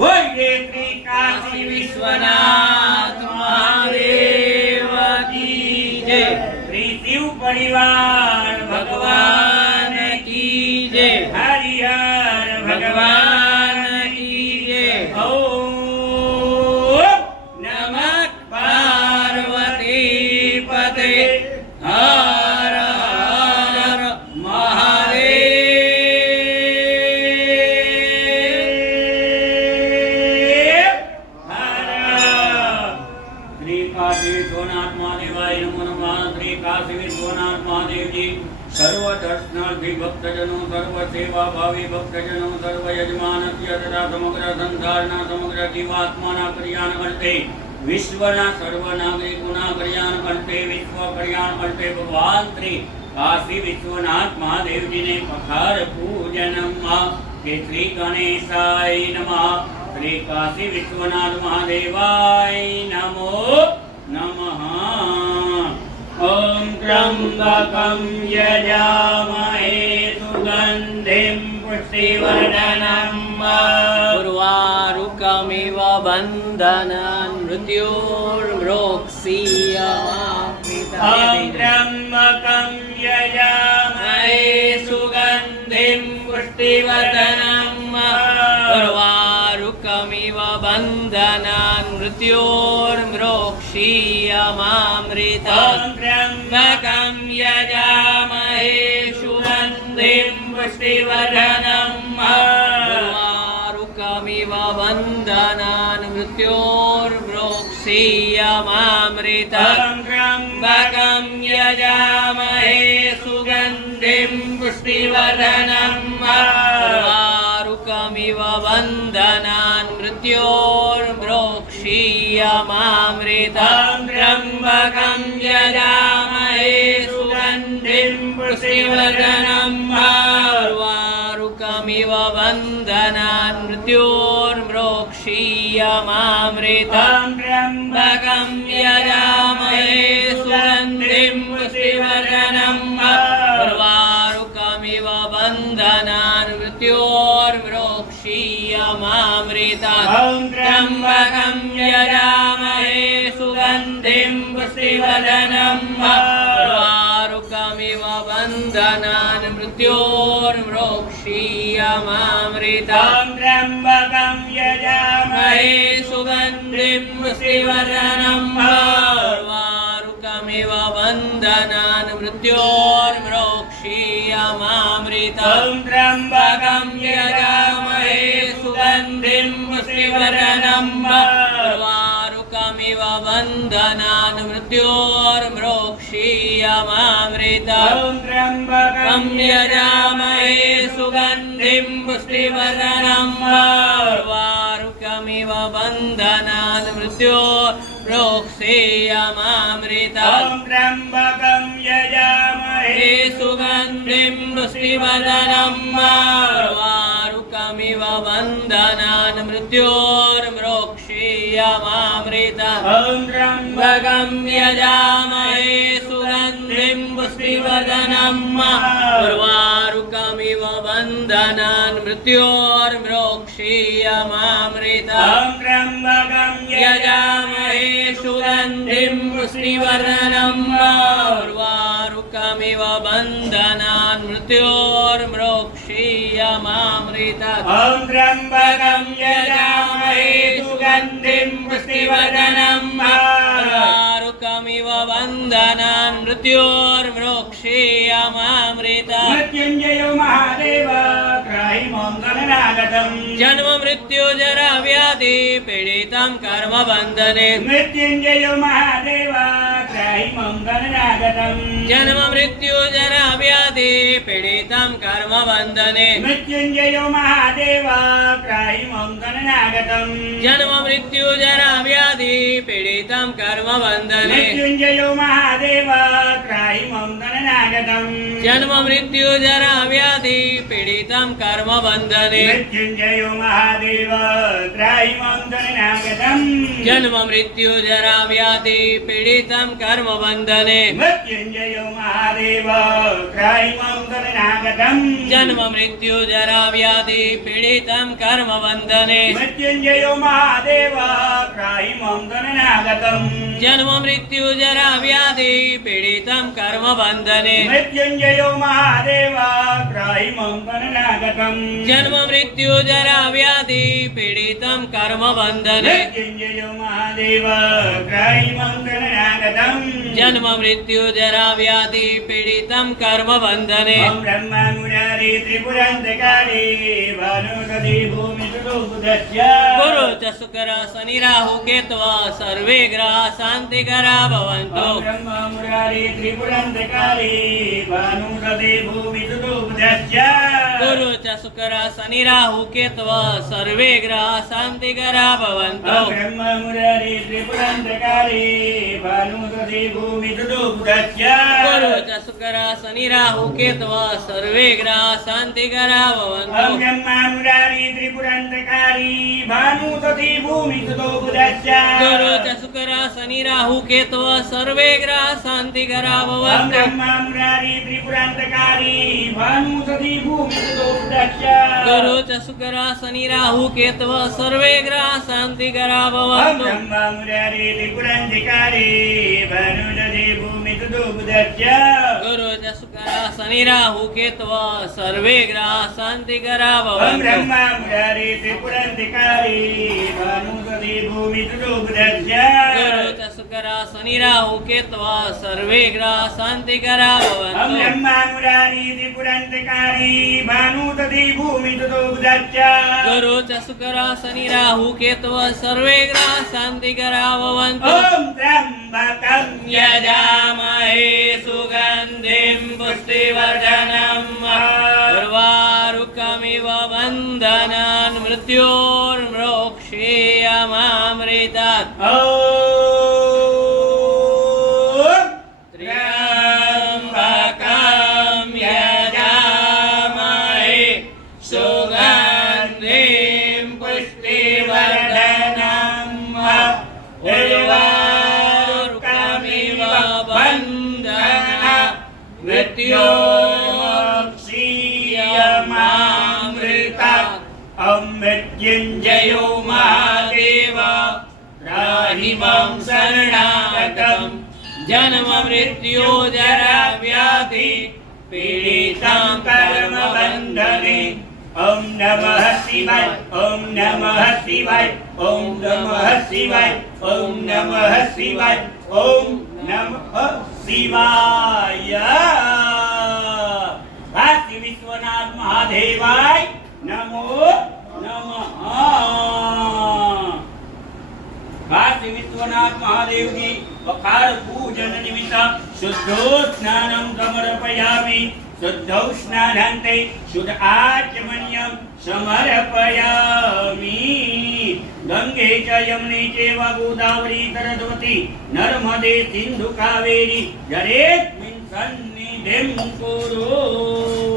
बोल जय श्री काशी विश्वनाथ महादेव की जय। श्री शिव परिवार भगवान की जय। हरिहर भगवान की जय। ओम नमः पार्वती पते हर हर महादेव हर। श्री काशी विश्वनाथ महादेवाय नमो नमः। श्री काशी विश्वनाथ महादेव जी सर्व दर्शनार्थी भक्तजनों, सर्व सेवा भावी भक्तजनों, सर्व यजमानस्य तथा समग्र संसाરના સમગ્ર જીવાત્માના કલ્યાણ કરતે, વિશ્વના સર્વ નાગરિકોના કલ્યાણ કરતે, વિશ્વ કલ્યાણ કરતે ભગવાન શ્રી કાશી વિશ્વનાથ મહાદેવજીને પખાર પૂજનમાં કે શ્રી ગણેશાય નમઃ। શ્રી કાશી વિશ્વનાથ મહાદેવાય નમો નમઃ। ओम त्र्यंबकं यजामहे सुगंधिं पुष्टिवर्धनम् उर्वारुकमिव बन्धनान् मृत्योर्मोक्षीयमामृता। ओम त्र्यंबकं यजामहे सुगंधिं पुष्टिवर्धनम् उर्वारुकमिव बन्धनान् मृत्योर्मोक्षीयमामृता। त्र्यंबकं यजामहे सुगंधिं पुष्टिवर्धनम् उर्वारुकमिव बन्धनान् मृत्योर्मोक्षीयमामृता। त्र्यंबकं यजामहे सुगंधिं पुष्टिवर्धनम् उर्वारुकमिव बन्धनान् मृत्योर्मोक्षीयमामृता। त्र्यंबकं यजामहे सुगंधिं पुष्टिवर्धनम् उर्वारुकमिव बन्धनान् मृत्योर्मोक्षीयमामृता। त्र्यंबकं यजामहे सुगंधिं पुष्टिवर्धनम् उर्वारुकमिव बन्धनान् मृत्योर्मोक्षीयमामृता। त्र्यंबकं यजामहे सुगंधिं पुष्टिवर्धनम् उर्वारुकमिव बन्धनान् मृत्योर्मोक्षीयमामृता। त्र्यंबकं यजामहे सुगंधिं पुष्टिवर्धनम् उर्वारुकमिव बन्धनान् मृत्योर्मोक्षीयमामृता। त्र्यंबकं यजामहे सुगंधिं पुष्टिवर्धनम् उर्वारुकमिव बन्धनान् मृत्योर्मोक्षीयमामृता। त्र्यंबकं यजामहे सुगंधिं पुष्टिवर्धनम् उर्वारुकमिव बन्धनान् मृत्योर्मोक्षीयमामृता। त्र्यंबकं यजामहे सुगंधिं पुष्टिवर्धनम् उर्वारुकमिव बन्धनान् मृत्योर्मोक्षीयमामृता। त्र्यंबकं यजामहे सुगंधिं पुष्टिवर्धनम् उर्वारुकमिव बन्धनान् मृत्योर्मोक्षीयमामृता। त्र्यंबकं यजामहे सुगंधिं पुष्टिवर्धनम् उर्वारुकमिव बन्धनान् मृत्योर्मोक्षीयमामृता। त्र्यंबकं यजामहे सुगंधिं पुष्टिवर्धनम् उर्वारुकमिव बन्धनान् मृत्योर्मोक्षीयमामृता। मृत्युंजयो महादेव त्राहि मंगलनागतम्। जन्म मृत्यु जरा व्याधि पीडितं कर्म बन्धने। मृत्युंजयो महादेव त्राहि मंगलनागतम्। जन्म मृत्यु जरा व्याधि पीडितं कर्म बन्धने। मृत्युंजयो महादेव त्राहि मंगलनागतम्। जन्म मृत्यु जरा व्याधि पीडितं कर्म बन्धने। मृत्युंजयो महादेव त्राहि मंगलनागतम्। जन्म मृत्यु जरा व्याधि पीडितं कर्म बन्धने। मृत्युंजयो महादेव त्राहि ત્રાહિમં ધનનાગતમ જન્મ મૃત્યુ જરા વ્યાધિ પીડિતમ કર્મ બંધને મૃત્યુંજયો મહાદેવ ત્રાહિમં ધનનાગતમ જન્મ મૃત્યુ જરા વ્યાધિ પીડિતમ કર્મ બંધને મૃત્યુંજયો મહાદેવ ત્રાહિમં ધનનાગતમ જન્મ મૃત્યુ જરા વ્યાધિ પીડિતમ કર્મ બંધને મૃત્યુંજયો મહાદેવ ત્રાહિમં ધનનાગતમ જન્મ મૃત્યુ જરા વ્યાધિ પીડિતમ કર્મ બંધને મૃત્યુંજયો મહાદેવ ત્રાહિમં ધનનાગતમ જન્મ મૃત્યુ જરા વ્યાધિ પીડિતમ કર્મ બંધને ઓમ બ્રહ્મા મુરારી ત્રિપુરાંતકારી ભાનુસતી ભૂમિસુતો બુધસ્ય ગુરુ ચ શુક્ર શનિ રાહુ કેતવ સર્વે ગ્રહ શાંતિ કરા ભવંતો ઓમ બ્રહ્મા મુરારી ત્રિપુરાંતકારી ભાનુસતી ભૂમિસુતો બુધસ્ય ગુરુ ચ શુક્ર શનિ રાહુ કેતવ સર્વે ગ્રહ શાંતિ કરા ભવંતો ઓમ બ્રહ્મા મુરારી ત્રિપુરાંતકારી ભાનુસતી ભૂમિસુતો બુધસ્ય ગુરુ ચ શુક્ર શનિ રાહુ કેતવ સર્વે ગ્રહ શાંતિ કરા ભવંતો ઓમ બ્રહ્મા મુરારી ત્રિપુરાંતકારી ભાનુસતી ભૂમિસુતો બુધસ્ય ગુરુ ચ શુક્ર શનિ રાહુ કેતવ સર્વે ગ્રહ શાંતિ કરા ઓમ ભવંતો બ્રહ્મા મુરારી ત્રિપુરાંતકારી ભાનુસતી ભૂમિસુતો બુધસ્ય ગુરુ ચ શુક્ર શનિ રાહુ કેતવ સર્વે ગ્રહ શાંતિ કરા ઓમ ભવંતો બ્રહ્મા મુરારી ત્રિપુરાંતકારી ભાનુસતી ભૂમિસુતો બુધસ્ય ગુરુ ચ શુક્ર શનિ રાહુ કેતવ સર્વે ગ્રહ શાંતિ કરા ઓમ ભવંતો બ્રહ્મા મુરારી ત્રિપુરાંતકારી ભાનુસતી ભૂમિસુતો બુધસ્ય ગુરુ ચ શુક્ર શનિ રાહુ કેતવ સર્વે ગ્રહ શાંતિ કરા ઓમ ભવંતો બ્રહ્મા મુરારી ત્રિપુરાંતકારી ભાનુસતી ભૂમિસુતો બુધસ્ય ગુરુ ચ શુક્ર શનિ રાહુ કેતવ સર્વે ગ્રહ શાંતિ કરા ભવંતો ઓમ ત્રંબકં યજામહે સુગંધિમ પુષ્ટિવર્ધનમ ઉર્વારુકમિવ બંધનાન મૃત્યોર્મોક્ષેયમામૃતાत् ઓમ ત્ર્યંબકમ યજામહે સુગંધિમ પુષ્ટિવર્ધનમ ઉર્વારુકમિવ બંધનાન મૃત્યોર્મોક્ષીયમામૃતાत् ઓમ મૃત્યુંજયો મહાદેવ ત્રાહિમં શરણાગતમ જન્મ મૃત્યુ જરા વ્યાધિ પીડિતમ કર્મ બંધને ઓમ નમઃ શિવાય ઓમ નમઃ શિવાય ઓમ નમઃ શિવાય ઓમ નમઃ શિવાય ઓમ નમઃ શિવાય કાશી વિશ્વનાથ મહાદેવાય નમો નમઃ કાશી વિશ્વનાથ મહાદેવજી અખાડ પૂજન નિમિત્ત શુદ્ધો સ્નાનમ સમર્પયામિ શુદ્ધૌ સ્નાનાંતે શુદ્ધ આચમન્યમ સમર્પયામિ ગંગે ચ યમુને ચૈવ ગોદાવરી સરસ્વતી નર્મદે સિંધુ કાવેરી જરેસ્મિન સન્નિધિં કુરુ